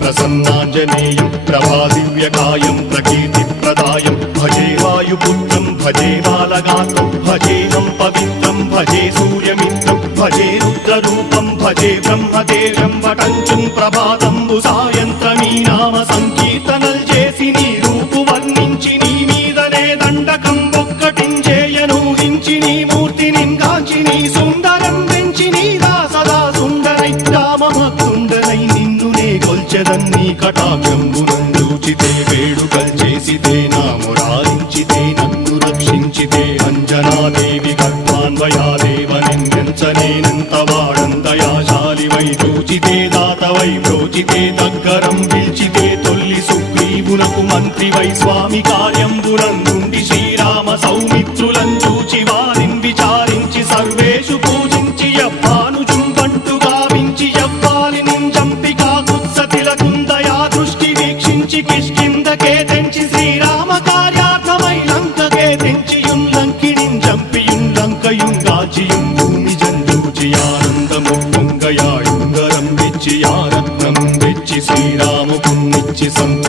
प्रसन्नाञ्जनेयं प्रभादिव्यकायं प्रकीर्तिप्रदायं भजे वायुपुत्रं भजे बालगात्रं भजेऽहं पवित्रं भजे सूर्यमित्रं भजे रुद्ररूपं भजे ब्रह्मदेवं वटञ्चुं ప్రభాతంబు సాయంత్రమీ నామ సంకీర్తనల్ చేసి నీ రూపు వర్ణించి నీ మీదనే దండకం ఒక్కటించేయనూహించి నీ మూర్తిని గాంచి నీ సుందరం పెంచి నీదా సదా సుందరై రామభక్తుండనై నిన్నునే కొల్చెదన్నీ కటాక్షంబునందూచితే వేడుకల్ చేసితే నా మురారించితే నన్ను రక్షించితే అంజనాదేవి గర్భాన్వయాదేవనెంచనేనంత వాడందయాశాలివై చూచితే దాతవై బ్రోచితే దగ్గరం పిలిచితే తొల్లి సుగ్రీవునకు మంత్రివై స్వామి కార్యంబునందుండి శ్రీరామ సౌమిత్రులను చూచి వారిని విచారించి సర్వేషు పూజించి యవ్వానుజుంబంటు గావించి యవ్వాలిని చంపి కాకుత్సతిలకుందయా దృష్టి వీక్షించి కిష్కిందకే తెంచి శ్రీరామ కార్యార్థమై లంకకే తెంచియుం లంకిణిం చంపియుం లంకయుం గాచియుం భూమి జందూచి ఆనందము పొంగయాయుంగరం వెచ్చి ఆరత్నం వెచ్చి శ్రీరాముకున్నిచ్చి